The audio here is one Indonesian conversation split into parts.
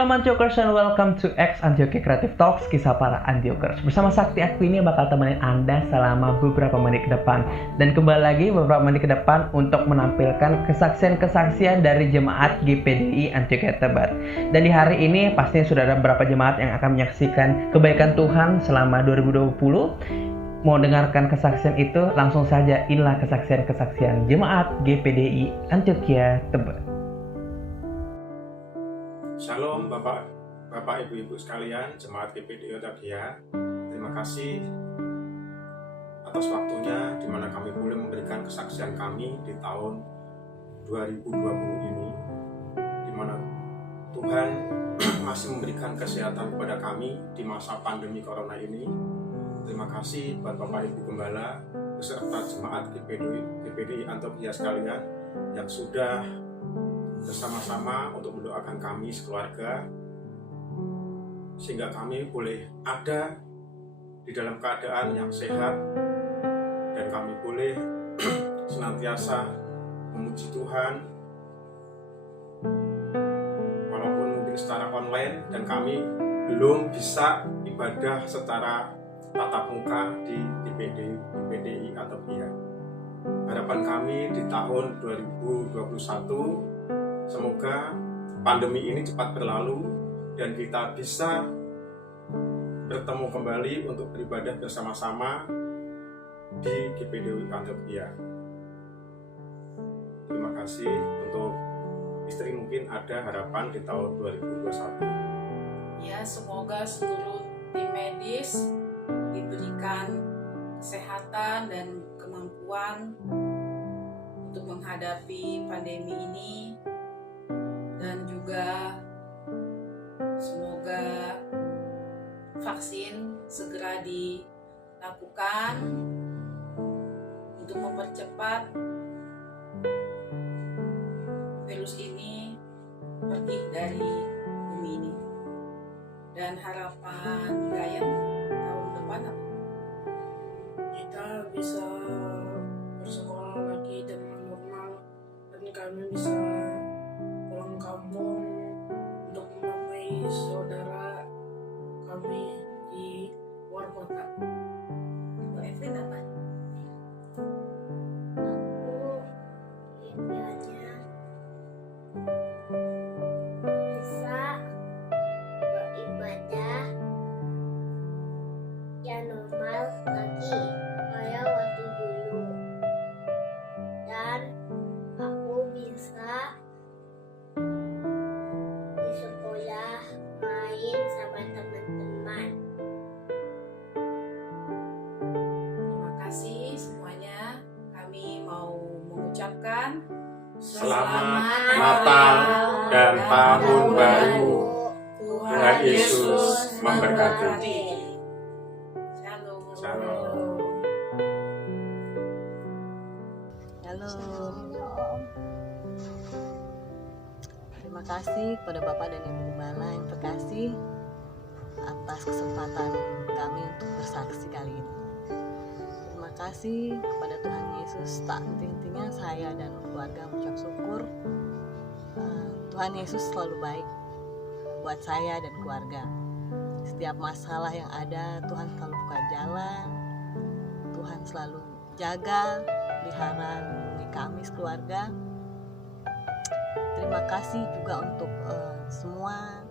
Shalom Antiokers and welcome to X Antioquia Creative Talks, kisah para Antiokers. Bersama Sakti aku ini bakal temenin Anda selama beberapa menit ke depan. Dan kembali lagi beberapa menit ke depan untuk menampilkan kesaksian-kesaksian dari jemaat GPDI Antioquia Tebet. Dan di hari ini pastinya sudah ada beberapa jemaat yang akan menyaksikan kebaikan Tuhan selama 2020. Mau dengarkan kesaksian itu, langsung saja inilah kesaksian-kesaksian jemaat GPDI Antioquia Tebet. Shalom Bapak Ibu sekalian, Jemaat GPDI Antioquia. Terima kasih atas waktunya di mana kami boleh memberikan kesaksian kami di tahun 2020 ini, di mana Tuhan masih memberikan kesehatan kepada kami di masa pandemi corona ini. Terima kasih buat Bapak Ibu Gembala beserta Jemaat GPDI Antioquia sekalian yang sudah bersama-sama untuk mendoakan kami sekeluarga sehingga kami boleh ada di dalam keadaan yang sehat dan kami boleh senantiasa memuji Tuhan walaupun mungkin secara online dan kami belum bisa ibadah secara tatap muka di GPDI Antioquia. Harapan kami di tahun 2021 semoga pandemi ini cepat berlalu dan kita bisa bertemu kembali untuk beribadah bersama-sama di GPDI Antioquia. Terima kasih. Untuk istri mungkin ada harapan di tahun 2021. Ya, semoga seluruh tim medis diberikan kesehatan dan kemampuan untuk menghadapi pandemi ini. Dan juga semoga vaksin segera dilakukan untuk mempercepat virus ini pergi dari bumi ini. Dan harapan Brian tahun depan apa? Kita bisa bersekolah lagi dengan normal dan kami bisa pulang kampung untuk menemui saudara kami di luar kota. Kalau Evelyn apa? Aku impiannya bisa beribadah yang normal lagi kayak waktu dulu, dan aku bisa di sekolah main sama teman-teman. Terima kasih semuanya. Kami mau mengucapkan Selamat Natal dan Tahun Baru. Tuhan Yesus memberkati. Shalom. Shalom. Shalom. Terima kasih kepada Bapak dan Ibu Gembala yang terkasih atas kesempatan kami untuk bersaksi kali ini. Terima kasih kepada Tuhan Yesus. Tak henti-hentinya saya dan keluarga mengucap syukur. Tuhan Yesus selalu baik buat saya dan keluarga. Setiap masalah yang ada, Tuhan selalu buka jalan. Tuhan selalu jaga, pelihara kami sekeluarga. Terima kasih juga untuk semua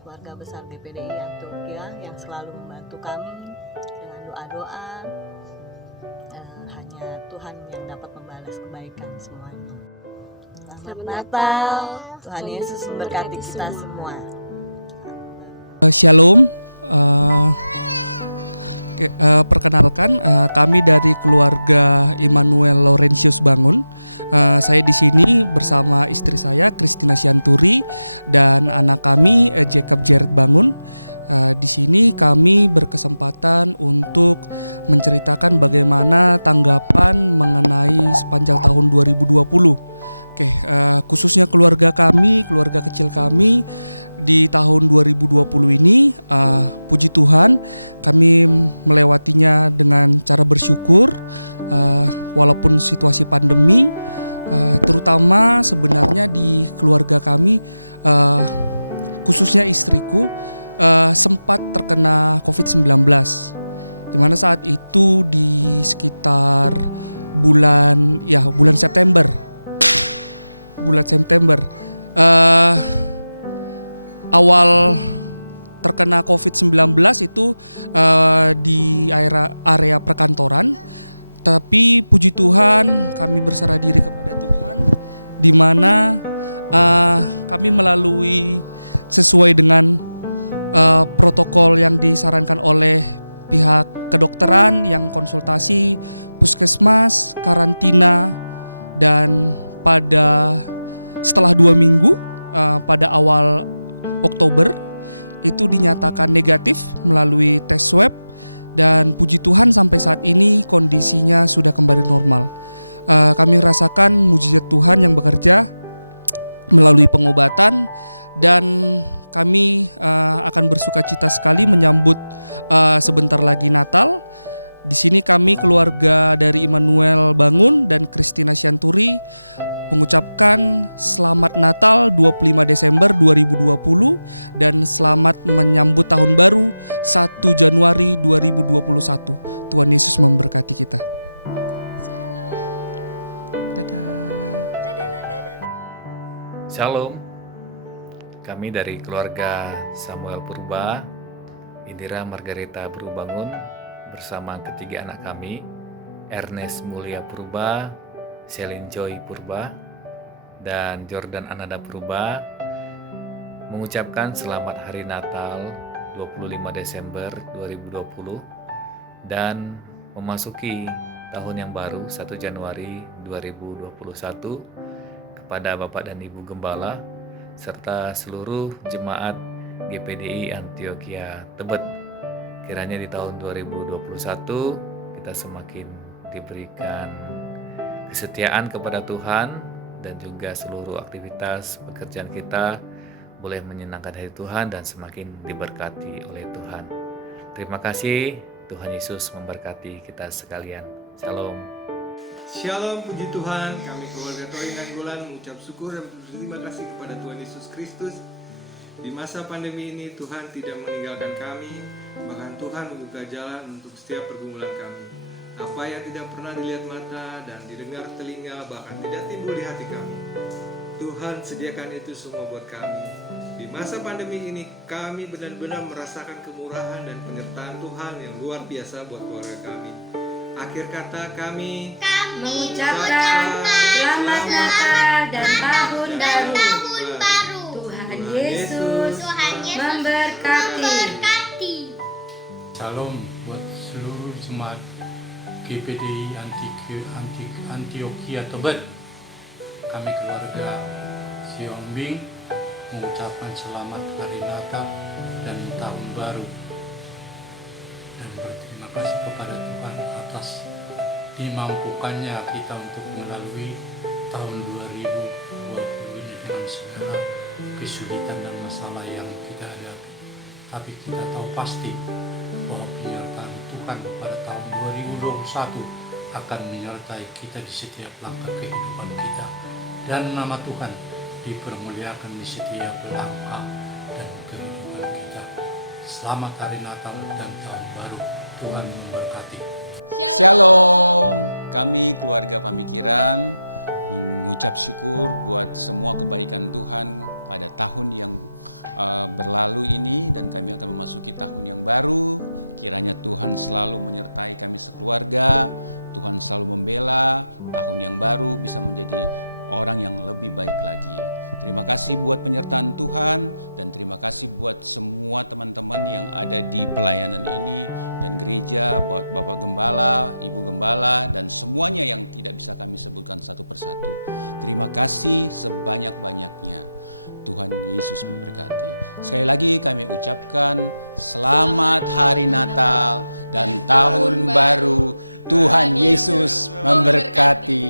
keluarga besar GPDI Antioquia yang selalu membantu kami dengan doa-doa. Hanya Tuhan yang dapat membalas kebaikan semuanya. Selamat Natal. Tuhan Yesus memberkati kita semua. Shalom. Perkenalkan, kami dari keluarga Immanuel Laurentius Bangun. Saya di sini bersama istri saya Christina Sianturi dan anak kami Jacob Jared Bangun. Di sini kami berkesempatan untuk menceritakan bagaimana tanggapan mengenai sepanjang tahun 2020. Khususnya keluarga kami, keluarga kecil kami di tahun 2020 ini, puji Tuhan kami melewatinya dengan cara bersyukur, walaupun situasi pandemi, terutama sebenarnya di keluarga kami, khususnya istriku sempat terkena COVID-19. Di mana saat itu di sekitar bulan September. Awal terkena COVID-19 itu di area perkantoran. Tapi puji Tuhan kami berserah diri kepada Tuhan, di mana kami melalui sesuai dengan protokol yang disarankan oleh pihak kedokteran yang konsultasi, puskesmas, karantina, dan setelah 2 minggu pada awal Oktober itu dinyatakan negatif melalui tes swab. Dan puji Tuhan sampai saat ini kondisinya sudah kembali normal. Kami rasakan mujizat Tuhan yang bekerja melalui pengobatan, dan kami akan bersukacita sekali menyambut sebentar lagi Natal. Di sini kami keluarga dari Immanuel Bangun dan Christina Sianturi mengucapkan selamat Natal 25 Desember 2020 dan selamat menyambut tahun baru 1 Januari 2021. Tuhan Yesus memberkati kita. Shalom. Kami dari keluarga Samuel Purba, Indira Margarita Purbangun bersama ketiga anak kami, Ernest Mulia Purba, Celine Joy Purba, dan Jordan Ananda Purba, mengucapkan selamat Hari Natal 25 Desember 2020 dan memasuki tahun yang baru 1 Januari 2021 kepada Bapak dan Ibu Gembala serta seluruh jemaat GPDI Antioquia Tebet. Kiranya di tahun 2021 kita semakin diberikan kesetiaan kepada Tuhan dan juga seluruh aktivitas pekerjaan kita boleh menyenangkan hati Tuhan dan semakin diberkati oleh Tuhan. Terima kasih, Tuhan Yesus memberkati kita sekalian. Salam. Shalom, puji Tuhan. Kami keluarga Toyin Nanggolan mengucap syukur dan berterima kasih kepada Tuhan Yesus Kristus. Di masa pandemi ini Tuhan tidak meninggalkan kami, bahkan Tuhan membuka jalan untuk setiap pergumulan kami. Apa yang tidak pernah dilihat mata dan didengar telinga, bahkan tidak timbul di hati kami, Tuhan sediakan itu semua buat kami. Di masa pandemi ini kami benar-benar merasakan kemurahan dan penyertaan Tuhan yang luar biasa buat keluarga kami. Akhir kata kami Mengucapkan selamat Natal dan tahun baru. Tuhan Yesus memberkati. Shalom buat seluruh jemaat GPDI Antioquia Tebet. Kami keluarga Siongbing mengucapkan selamat Hari Natal dan Tahun Baru dan berterima kasih kepada Tuhan atas dimampukannya kita untuk melalui tahun 2020 ini dengan segala kesulitan dan masalah yang kita hadapi. Tapi kita tahu pasti bahwa penyertaan Tuhan pada tahun 2021 akan menyertai kita di setiap langkah kehidupan kita, dan nama Tuhan dipermuliakan di setiap langkah dan kehidupan kita. Selamat Hari Natal dan Tahun Baru. Tuhan memberkati. Shalom. Kami keluarga Pamikiran mengucap syukur buat semua kebaikan Tuhan pada tahun yang berlalu ini, dan kami akan memasuki tahun yang baru. Kiranya Tuhan selalu menyertai kami sekeluarga, Tuhan selalu membela, tahun yang baru bisa menjadi orang yang lebih baik lagi. Terima kasih buat penyertaan Tuhan, dan terima kasih buat semua teman-teman yang ada di pelayanan ini dan gereja, buat Bapak Gembala, Ibu Gembala, dan semuanya yang tidak bisa kami sebutkan satu persatu. Terima kasih sebanyak-banyaknya. Tuhan Yesus memberkati. Sekali lagi kami ucapkan selamat Hari Natal dan Tahun Baru. Tuhan Yesus memberkati.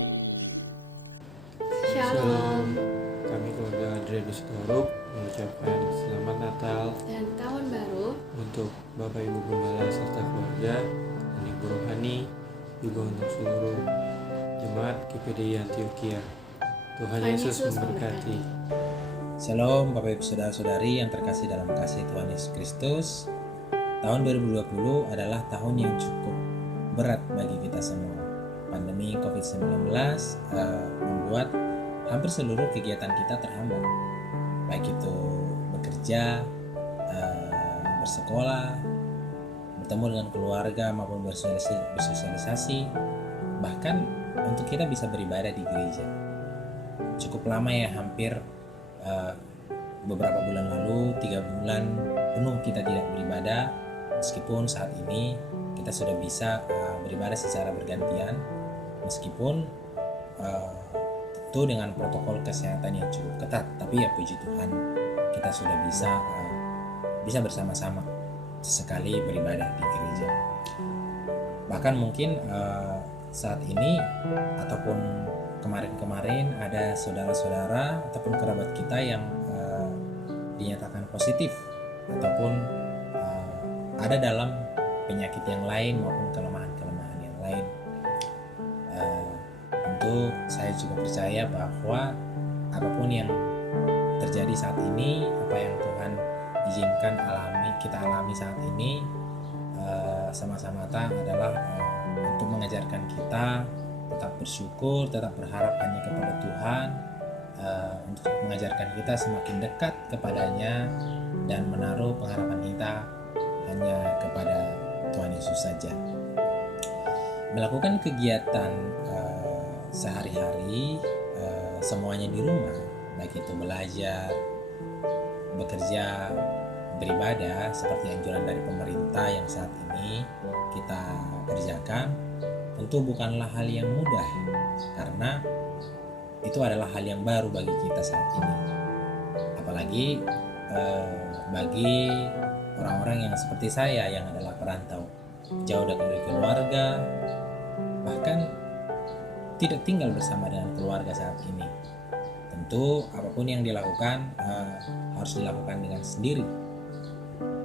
Shalom. Kami keluarga Adrianus Toruk mengucapkan selamat Natal Dan tahun baru untuk Bapak Ibu Gembala serta keluarga, dan Ibu Rohani, juga untuk seluruh jemaat GPDI Antioquia. Tuhan Yesus memberkati. Shalom Bapak Ibu Saudara-saudari yang terkasih dalam kasih Tuhan Yesus Kristus. Tahun 2020 adalah tahun yang cukup berat bagi kita semua. Pandemi COVID-19 membuat hampir seluruh kegiatan kita terhambat. Baik itu bekerja, bersekolah, bertemu dengan keluarga maupun bersosialisasi, bahkan untuk kita bisa beribadah di gereja. Cukup lama ya, hampir beberapa bulan lalu, 3 bulan penuh kita tidak beribadah. Meskipun saat ini kita sudah bisa beribadah secara bergantian, meskipun tentu dengan protokol kesehatan yang cukup ketat, tapi ya puji Tuhan kita sudah bisa bersama-sama sesekali beribadah di gereja. Bahkan mungkin saat ini ataupun kemarin-kemarin ada saudara-saudara ataupun kerabat kita yang dinyatakan positif ataupun ada dalam penyakit yang lain maupun kelemahan-kelemahan yang lain. Tentu saya juga percaya bahwa apapun yang terjadi saat ini, apa yang Tuhan izinkan kita alami saat ini, semata-mata adalah untuk mengajarkan kita tetap bersyukur, tetap berharap hanya kepada Tuhan, untuk mengajarkan kita semakin dekat kepadanya dan menaruh pengharapan kita hanya kepada Tuhan Yesus saja. Melakukan kegiatan sehari-hari semuanya di rumah, baik itu belajar, bekerja, beribadah seperti anjuran dari pemerintah yang saat ini kita kerjakan, tentu bukanlah hal yang mudah karena itu adalah hal yang baru bagi kita saat ini. Apalagi bagi orang-orang yang seperti saya yang adalah perantau, jauh dari keluarga, bahkan tidak tinggal bersama dengan keluarga saat ini. Tentu apapun yang dilakukan harus dilakukan dengan sendiri.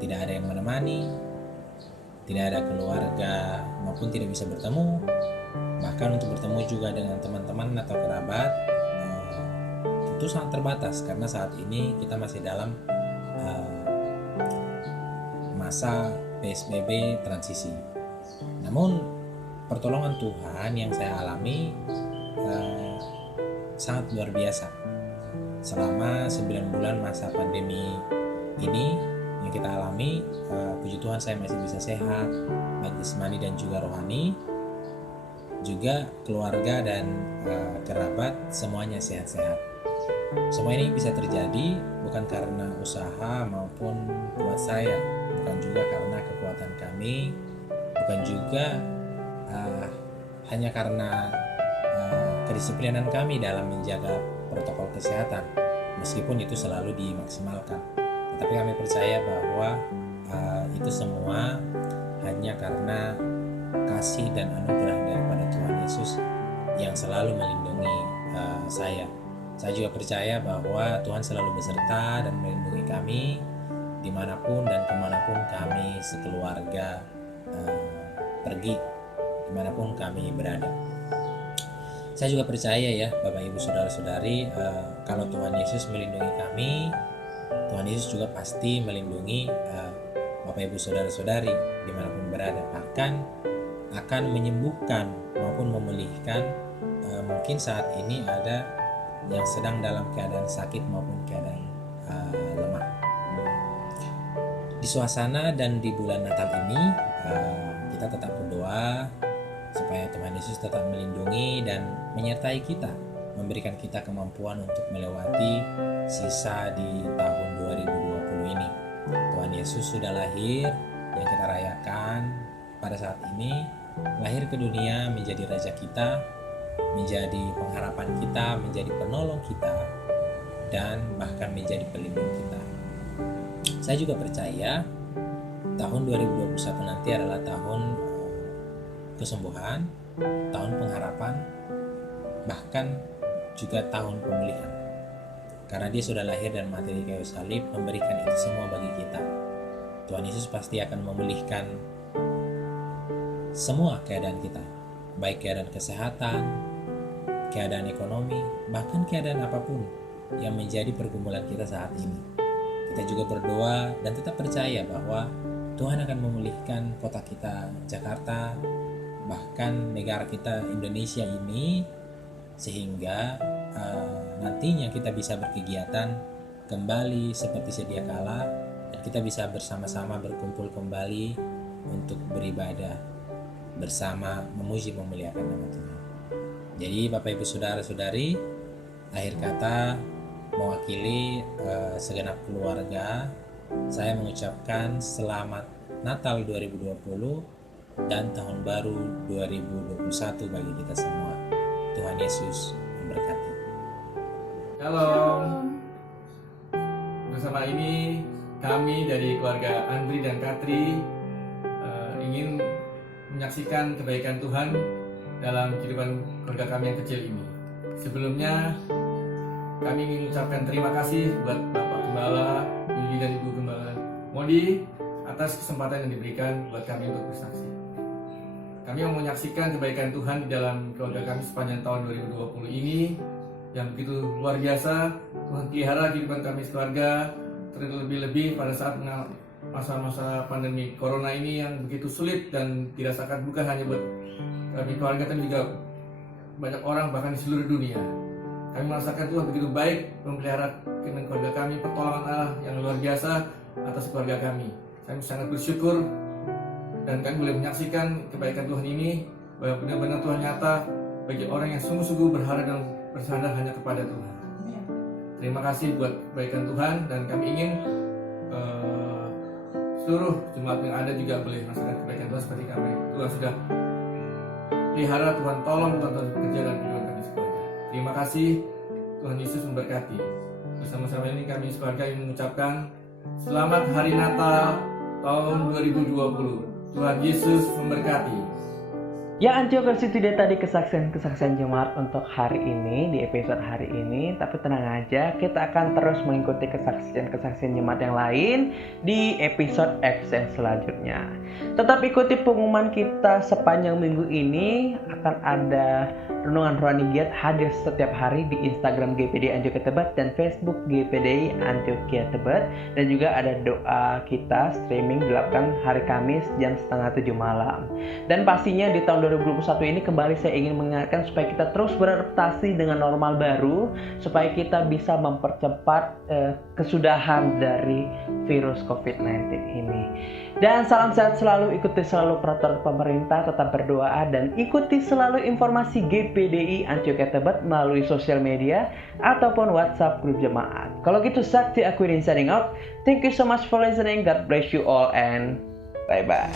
Tidak ada yang menemani, tidak ada keluarga maupun tidak bisa bertemu. Bahkan untuk bertemu juga dengan teman-teman atau kerabat tentu sangat terbatas karena saat ini kita masih dalam masa PSBB transisi. Namun pertolongan Tuhan yang saya alami sangat luar biasa. Selama 9 bulan masa pandemi ini yang kita alami, puji Tuhan saya masih bisa sehat, baik jasmani dan juga rohani. Juga keluarga dan kerabat semuanya sehat-sehat. Semua ini bisa terjadi bukan karena usaha maupun kuat saya, bukan juga karena kekuatan kami, bukan juga hanya karena kedisiplinan kami dalam menjaga protokol kesehatan, meskipun itu selalu dimaksimalkan. Tetapi kami percaya bahwa itu semua hanya karena kasih dan anugerah daripada Tuhan Yesus yang selalu melindungi saya. Saya juga percaya bahwa Tuhan selalu beserta dan melindungi kami dimanapun dan kemanapun kami sekeluarga pergi, dimanapun kami berada. Saya juga percaya ya Bapak Ibu Saudara-saudari, kalau Tuhan Yesus melindungi kami, Tuhan Yesus juga pasti melindungi Bapak Ibu Saudara-saudari dimanapun berada. Bahkan akan menyembuhkan maupun memulihkan. Mungkin saat ini ada yang sedang dalam keadaan sakit maupun keadaan lemah. Di suasana dan di bulan Natal ini kita tetap berdoa supaya Tuhan Yesus tetap melindungi dan menyertai kita, memberikan kita kemampuan untuk melewati sisa di tahun 2020 ini. Tuhan Yesus sudah lahir yang kita rayakan pada saat ini, lahir ke dunia menjadi Raja kita, menjadi pengharapan kita, menjadi penolong kita, dan bahkan menjadi pelindung kita. Saya juga percaya tahun 2021 nanti adalah tahun kesembuhan, tahun pengharapan, bahkan juga tahun pemulihan. Karena Dia sudah lahir dan mati di kayu salib, memberikan itu semua bagi kita. Tuhan Yesus pasti akan memulihkan semua keadaan kita, baik keadaan kesehatan, keadaan ekonomi, bahkan keadaan apapun yang menjadi pergumulan kita saat ini. Kita juga berdoa dan tetap percaya bahwa Tuhan akan memulihkan kota kita Jakarta, bahkan negara kita Indonesia ini, sehingga nantinya kita bisa berkegiatan kembali seperti sedia kala dan kita bisa bersama-sama berkumpul kembali untuk beribadah bersama, memuji memuliakan nama Tuhan. Jadi Bapak Ibu Saudara-saudari, akhir kata mewakili segenap keluarga, saya mengucapkan selamat Natal 2020 dan Tahun Baru 2021 bagi kita semua. Tuhan Yesus memberkati. Shalom. Bersama ini kami dari keluarga Andri dan Katri ingin menyaksikan kebaikan Tuhan dalam kehidupan keluarga kami yang kecil ini. Sebelumnya kami ingin mengucapkan terima kasih buat Bapak Gembala Yuli dan Ibu Gembala Modi atas kesempatan yang diberikan buat kami untuk bersaksi. Kami mau menyaksikan kebaikan Tuhan di dalam keluarga kami sepanjang tahun 2020 ini yang begitu luar biasa. Tuhan pelihara kehidupan kami sekeluarga, terlebih-lebih pada saat masa-masa pandemi corona ini yang begitu sulit dan dirasakan bukan hanya buat kami keluarga, tapi juga banyak orang bahkan di seluruh dunia. Kami merasakan Tuhan begitu baik memelihara keluarga kami, pertolongan Allah yang luar biasa atas keluarga kami. Kami sangat bersyukur dan kami boleh menyaksikan kebaikan Tuhan ini, bahwa benar-benar Tuhan nyata bagi orang yang sungguh-sungguh berharap dan bersandar hanya kepada Tuhan. Terima kasih buat kebaikan Tuhan, dan kami ingin seluruh jemaat yang ada juga boleh merasakan kebaikan Tuhan seperti kami. Tuhan sudah pelihara, Tuhan tolong, Tuhan bekerja dalam kehidupan kami sekeluarga. Terima kasih, Tuhan Yesus memberkati. Bersama-sama ini kami sekeluarga ingin mengucapkan selamat Hari Natal tahun 2020. Tuhan Yesus memberkati. Ya, Antiochers, itu dia tadi kesaksian jemaat untuk hari ini, di episode hari ini. Tapi tenang aja, kita akan terus mengikuti kesaksian jemaat yang lain di episode selanjutnya. Tetap ikuti pengumuman kita sepanjang minggu ini. Akan ada renungan rohani giat hadir setiap hari di Instagram GPD Antioquia Tebet dan Facebook GPD Antioquia Tebet. Dan juga ada doa kita streaming dilakukan hari Kamis jam 6:30 malam. Dan pastinya di tahun 2021 ini kembali saya ingin mengingatkan supaya kita terus beradaptasi dengan normal baru, supaya kita bisa mempercepat kesudahan dari virus COVID-19 ini. Dan salam sehat selalu, ikuti selalu peraturan pemerintah, tetap berdoa, dan ikuti selalu informasi GPDI Antioquia Tebet melalui sosial media ataupun WhatsApp grup jemaat. Kalau gitu, Sakti Akwini signing out. Thank you so much for listening. God bless you all and bye-bye.